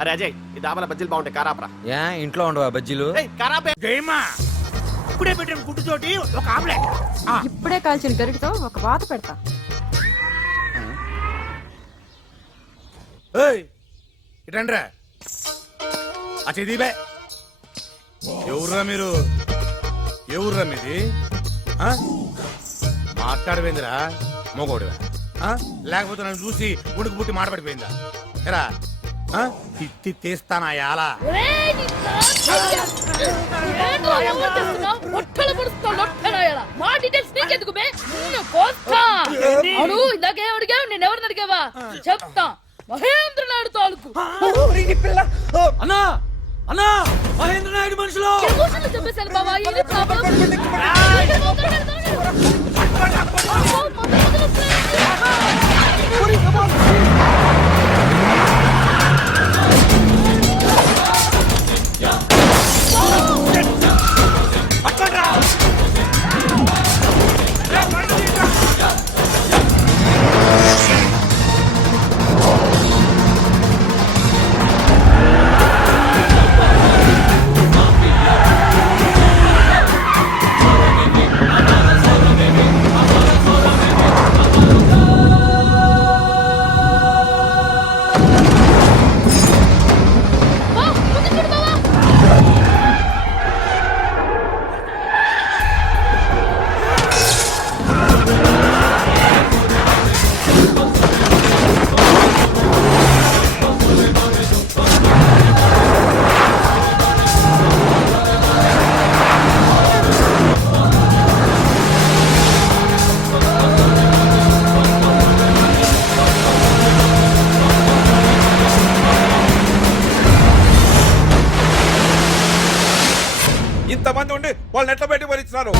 అరే అజయ్ ఈ డాబాల బజ్జీలు బాగుంటాయి కారాపరా. ఏ ఇంట్లో ఉండవా బజ్జీలు? కారాపే జయమా ఇప్పుడే పెట్టిన గుడ్డుతోటి ఒక ఆమ్లెట్. ఇప్పుడే కాల్చిన గరిటతో ఒక వాత పెడతా. ఇటండ్రా అచేదీబే. ఎవర్రా మీరు? ఎవర్రా మీది? మాట్లాడవేందిరా మగోడువా? లేకపోతే నన్ను చూసి గుడికి పుట్టి మాటపడిపోయిందా? ఎరా తిత్తి తీస్తానా యాలా? నేనెవరిని అడిగావా చెప్తా. మహేంద్ర నాయుడు తాలూకు. అన్నా అన్నా మహేంద్ర నాయుడు మనుషులు చెప్పేశాను బాబా. ఇంతమంది ఉండి వాళ్ళని ఎట్లా బయటకు భరించినారు?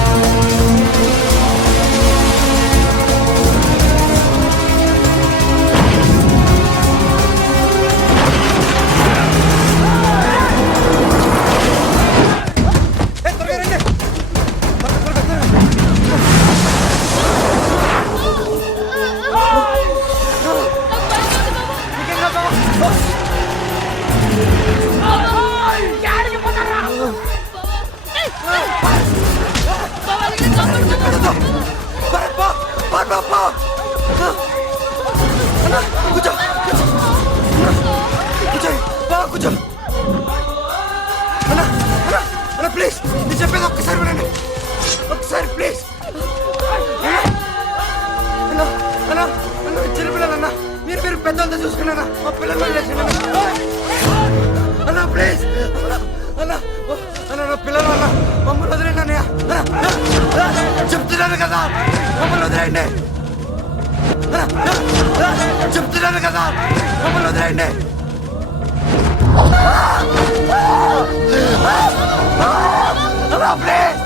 ప్లీజ్ నేను చెప్పేది ఒక్కసారి వినండి. ఒక్కసారి ప్లీజ్. చిన్నపిల్లలన్నా మీరు పెద్దలతో చూసుకున్నారా? మా పిల్లలు అన్నా ప్లీజ్ అన్నా నా పిల్లలు అన్నా మమ్మల్ని వదిలేండి అన్నయ్య. చెప్తున్నాను కదా మమ్మల్ని వదిలేండి. చెప్తున్నాను కదా మమ్మల్ని వదిలేండి. ప్లీజ్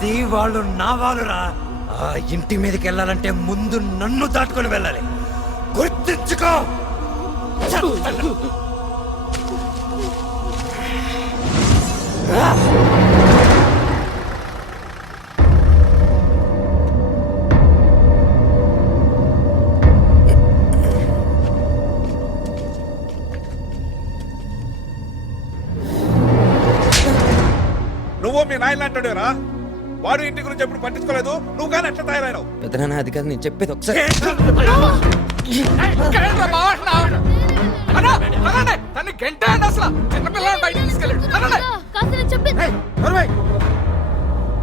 అది వాళ్ళు నా వాళ్ళురా. ఆ ఇంటి మీదకి వెళ్ళాలంటే ముందు నన్ను దాటుకొని వెళ్ళాలి. గుర్తించుకో. నువ్వు మీ నాయన అంటాడురా. వాడు ఇంటి గురించి ఎప్పుడు పట్టించుకోలేదు, నువ్వు కానీ ఎట్లా తయారైనావు? పెద్దనాన్న అది కాదు, నేను చెప్పేది ఒకసారి. తన్ని గంటేయండి అసలు. చిన్నపిల్లలు బయటికి తీసుకెళ్ళాడు. కాస్త నేను చెప్పేది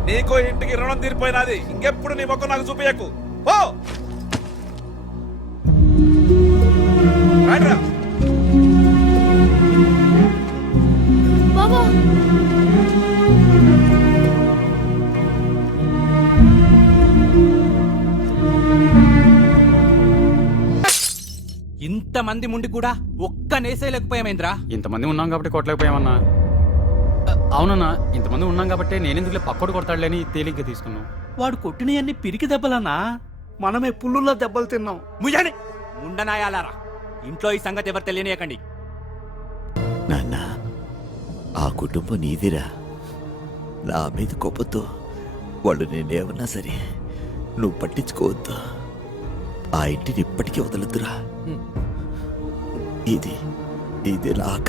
నీకు ఇంటికి రుణం తీరిపోయినది. ఇంకెప్పుడు నీ మొక్క నాకు చూపించకు. పో రాడ్రా. బాబా ఇంతమంది ముండి కూడా ఒక్క నేసేయలేకపోయామేంద్రా? ఇంతమంది ఉన్నాం కాబట్టి కొట్టలేకపోయామన్నా. అవునన్నా, ఇంతమంది ఉన్నాం కాబట్టి నేనెందుకులే పక్కోడు కొడతాడులేని తేలిగ్గా తీసుకున్నాం. వాడు కొట్టినవన్నీ పిరికి దెబ్బలన్నా, మనమే పుల్లుల్లో దెబ్బలు తిన్నాం. ముయ్యని ముండనాయాలారా, ఇంట్లో ఈ సంగతి ఎవరు తెలియనియకండి. నాన్న, ఆ కుటుంబం నీదిరా. నా మీద కోపంతో వాళ్ళు నేనేమన్నా సరే నువ్వు పట్టించుకోవద్దు. ఆ ఇంటిని ఇప్పటికీ వదలొద్దురా. ఇది నా ఆఖరి